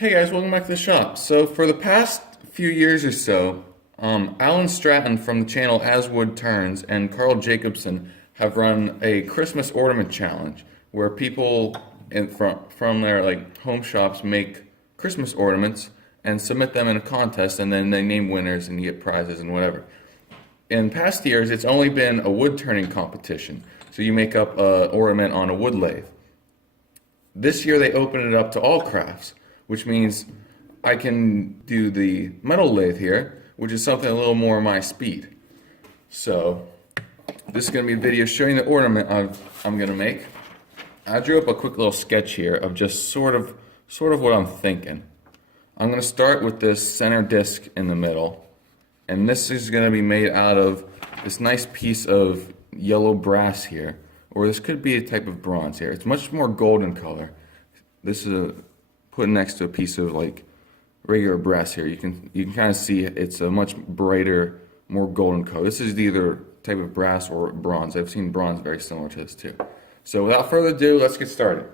Hey guys, welcome back to the shop. So for the past few years or so, Allen Stratton from the channel As Wood Turns and Carl Jacobson have run a Christmas ornament challenge where people from their home shops make Christmas ornaments and submit them in a contest, and then they name winners and you get prizes and whatever. In past years, it's only been a wood turning competition, so you make up an ornament on a wood lathe. This year they opened it up to all crafts, which means I can do the metal lathe here, which is something a little more my speed. So this is going to be a video showing the ornament I'm going to make. I drew up a quick little sketch here of just sort of what I'm thinking. I'm going to start with this center disc in the middle, and this is going to be made out of this nice piece of yellow brass here, or this could be a type of bronze here. It's much more golden color. This is put next to a piece of regular brass here. You can kind of see it's a much brighter, more golden color. This is either type of brass or bronze. I've seen bronze very similar to this too. So without further ado, let's get started.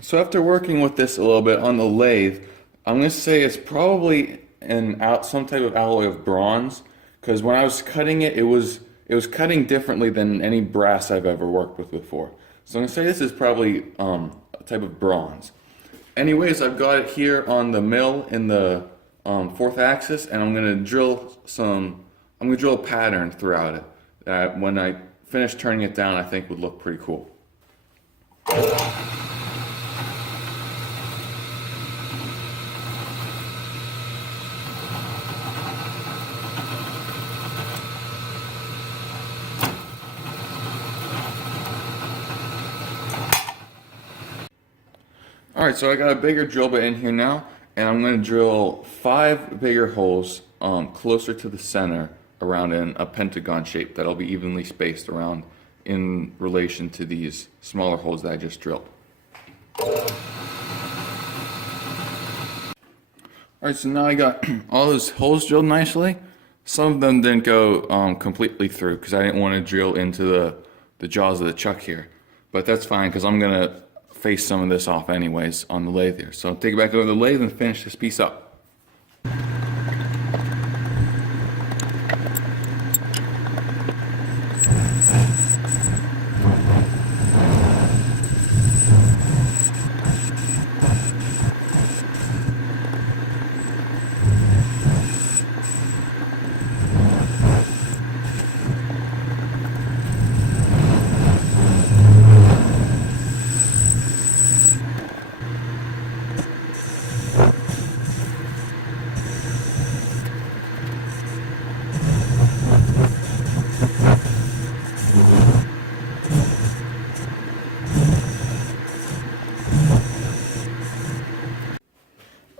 So after working with this a little bit on the lathe, I'm going to say it's probably some type of alloy of bronze, because when I was cutting it, it was cutting differently than any brass I've ever worked with before. So I'm going to say this is probably a type of bronze. Anyways, I've got it here on the mill in the fourth axis, and I'm going to drill a pattern throughout it that when I finish turning it down, I think would look pretty cool. Alright, so I got a bigger drill bit in here now, and I'm going to drill 5 bigger holes closer to the center around in a pentagon shape that'll be evenly spaced around in relation to these smaller holes that I just drilled. Alright, so now I got all those holes drilled nicely. Some of them didn't go completely through because I didn't want to drill into the jaws of the chuck here. But that's fine because I'm going to face some of this off anyways on the lathe here. So I'll take it back over the lathe and finish this piece up.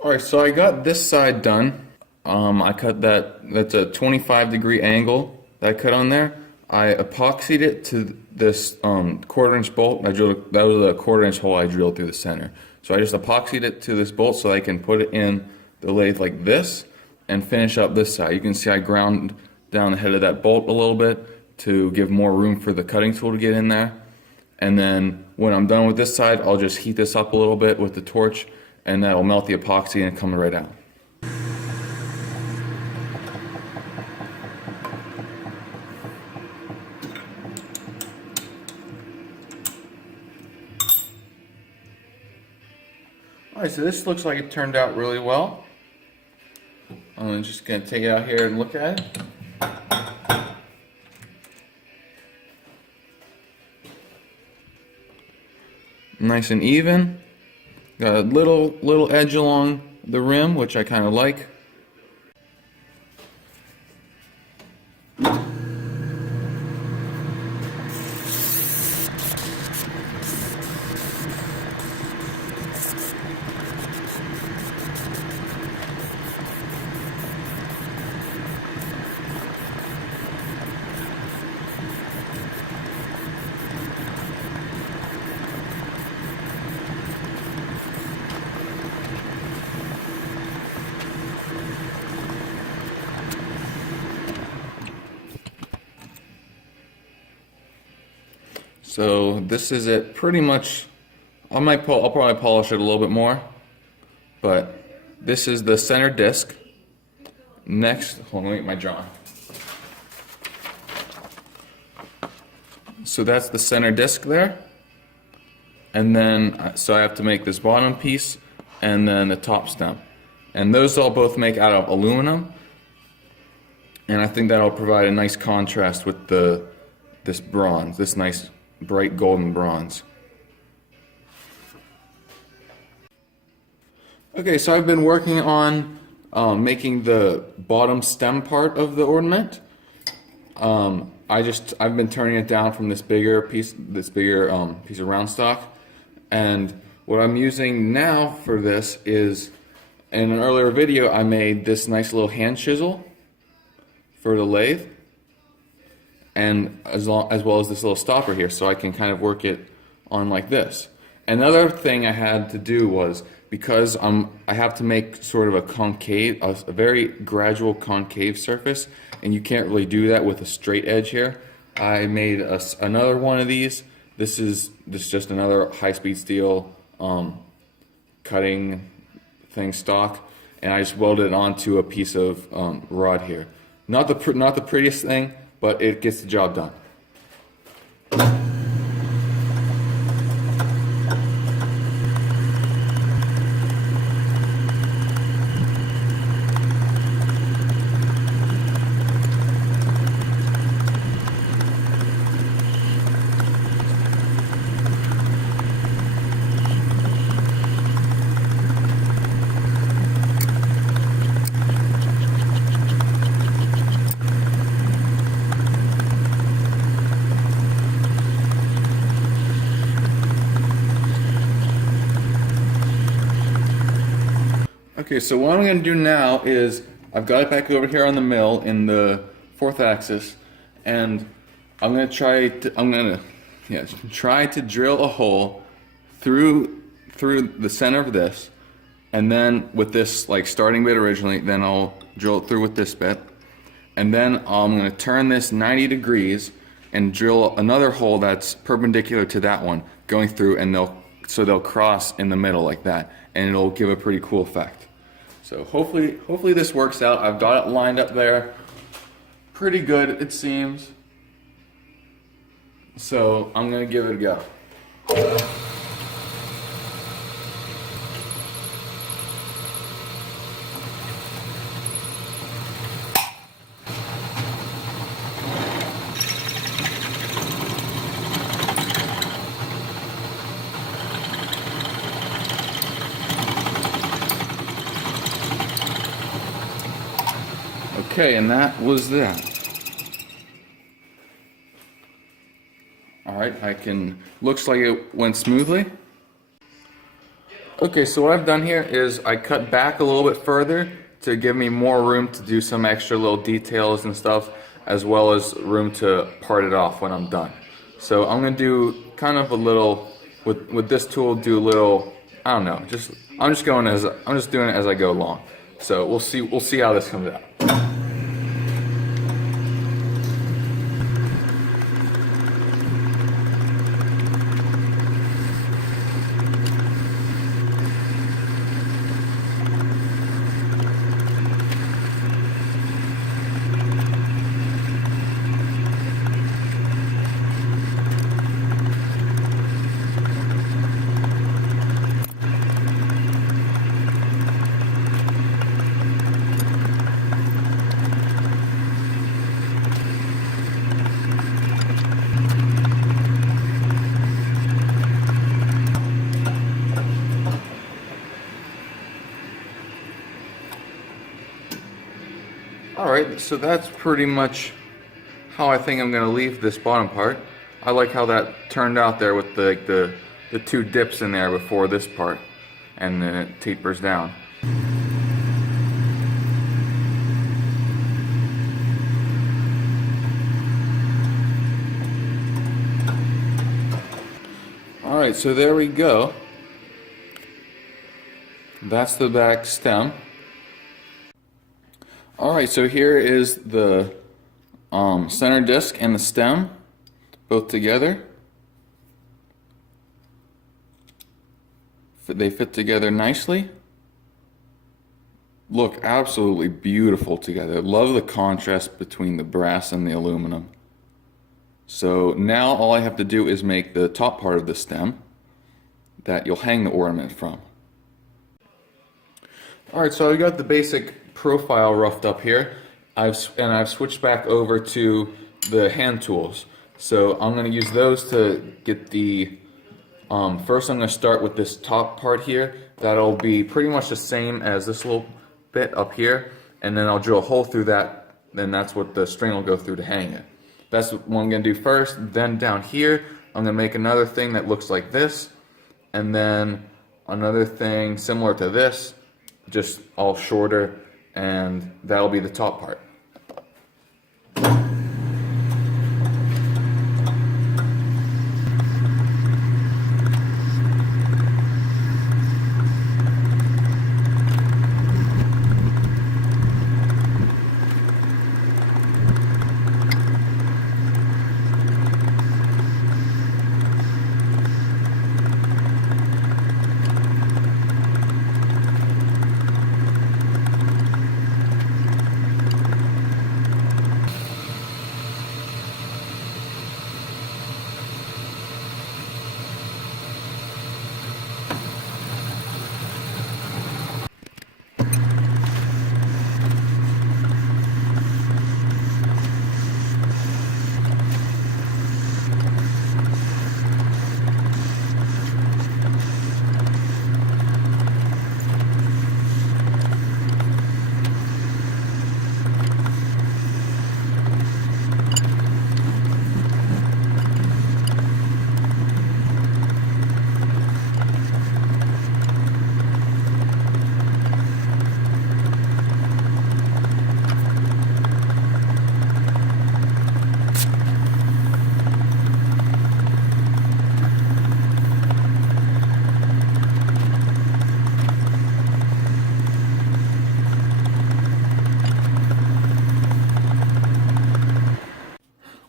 Alright, so I got this side done. I cut that's a 25-degree angle that I cut on there. I epoxied it to this quarter-inch bolt. That was a quarter-inch hole I drilled through the center. So I just epoxied it to this bolt so I can put it in the lathe like this and finish up this side. You can see I ground down the head of that bolt a little bit to give more room for the cutting tool to get in there. And then when I'm done with this side, I'll just heat this up a little bit with the torch, and that'll melt the epoxy and come right out. Alright, so this looks like it turned out really well. I'm just going to take it out here and look at it. Nice and even. Got a little edge along the rim, which I kind of like. So this is it pretty much. I'll probably polish it a little bit more, but this is the center disc. Next, hold on, let me get my jar. So that's the center disc there. And then, so I have to make this bottom piece and then the top stem. And those all both make out of aluminum. And I think that'll provide a nice contrast with this bronze, this nice bright golden bronze. Okay, so I've been working on making the bottom stem part of the ornament. I've been turning it down from this bigger piece of round stock, and what I'm using now for this is, in an earlier video I made this nice little hand chisel for the lathe, and as well as this little stopper here, so I can kind of work it on like this. Another thing I had to do was, because I have to make sort of a concave, a very gradual concave surface, and you can't really do that with a straight edge here. I made another one of these. This is just another high-speed steel cutting thing stock, and I just welded it onto a piece of rod here. Not the prettiest thing, but it gets the job done. Okay, so what I'm going to do now is, I've got it back over here on the mill in the 4th axis, and I'm going to try to drill a hole through the center of this, and then with this like starting bit originally, then I'll drill it through with this bit, and then I'm going to turn this 90 degrees and drill another hole that's perpendicular to that one, going through, and they'll cross in the middle like that, and it'll give a pretty cool effect. So hopefully this works out. I've got it lined up there pretty good, it seems. So I'm gonna give it a go. Okay, and that was that. Alright, looks like it went smoothly. Okay, so what I've done here is I cut back a little bit further to give me more room to do some extra little details and stuff, as well as room to part it off when I'm done. So I'm gonna do kind of a little, with this tool, do a little, I don't know, I'm just doing it as I go along. So we'll see how this comes out. Alright, so that's pretty much how I think I'm going to leave this bottom part. I like how that turned out there with the two dips in there before this part, and then it tapers down. Alright, so there we go. That's the back stem. Alright, so here is the center disc and the stem, both together. They fit together nicely. Look absolutely beautiful together. Love the contrast between the brass and the aluminum. So now all I have to do is make the top part of the stem that you'll hang the ornament from. Alright, so I got the basic profile roughed up here. I've switched back over to the hand tools. So I'm going to use those to get the first I'm going to start with this top part here. That'll be pretty much the same as this little bit up here, and then I'll drill a hole through that, then that's what the string will go through to hang it. That's what I'm going to do first. Then down here I'm going to make another thing that looks like this, and then another thing similar to this, just all shorter, and that'll be the top part.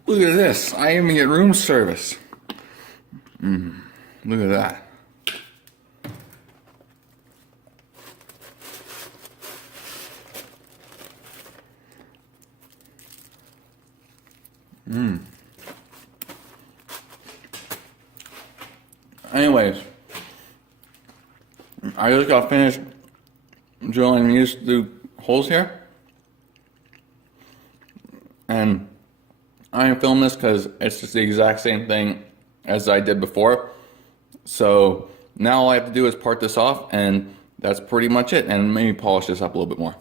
Look at this, I even get room service. Look at that. Anyways, I just got finished drilling these two holes here. And I didn't film this because it's just the exact same thing as I did before. So now all I have to do is part this off, and that's pretty much it, and maybe polish this up a little bit more.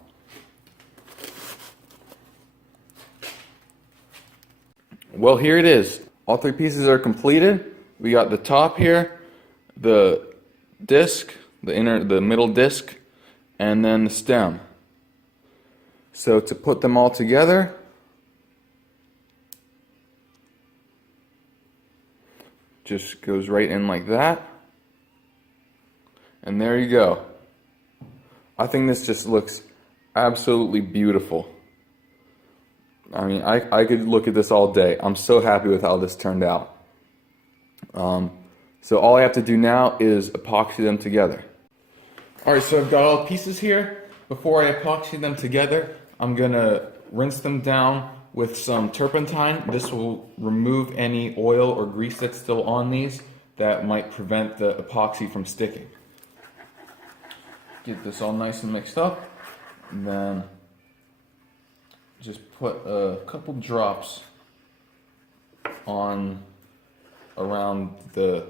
Well, here it is. All three pieces are completed. We got the top here, the disc, the middle disc, and then the stem. So to put them all together, just goes right in like that, and there you go. I think this just looks absolutely beautiful. I mean, I could look at this all day. I'm so happy with how this turned out. So all I have to do now is epoxy them together. Alright, so I've got all the pieces here. Before I epoxy them together, I'm gonna rinse them down with some turpentine. This will remove any oil or grease that's still on these that might prevent the epoxy from sticking. Get this all nice and mixed up, and then just put a couple drops on around the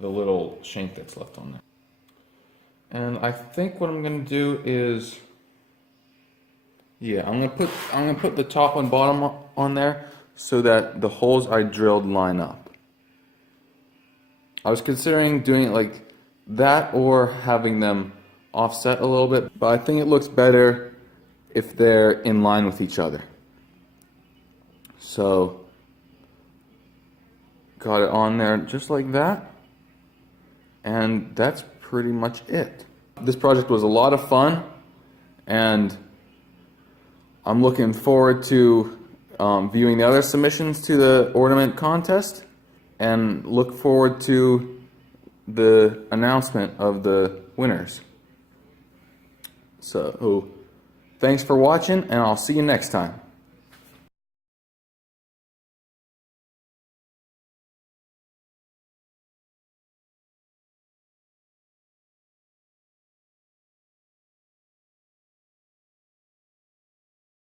little shank that's left on there. And I think what I'm gonna do is, yeah, I'm gonna put the top and bottom on there so that the holes I drilled line up. I was considering doing it like that or having them offset a little bit, but I think it looks better if they're in line with each other. So got it on there just like that, and that's pretty much it. This project was a lot of fun, and I'm looking forward to viewing the other submissions to the ornament contest, and look forward to the announcement of the winners. So, thanks for watching, and I'll see you next time.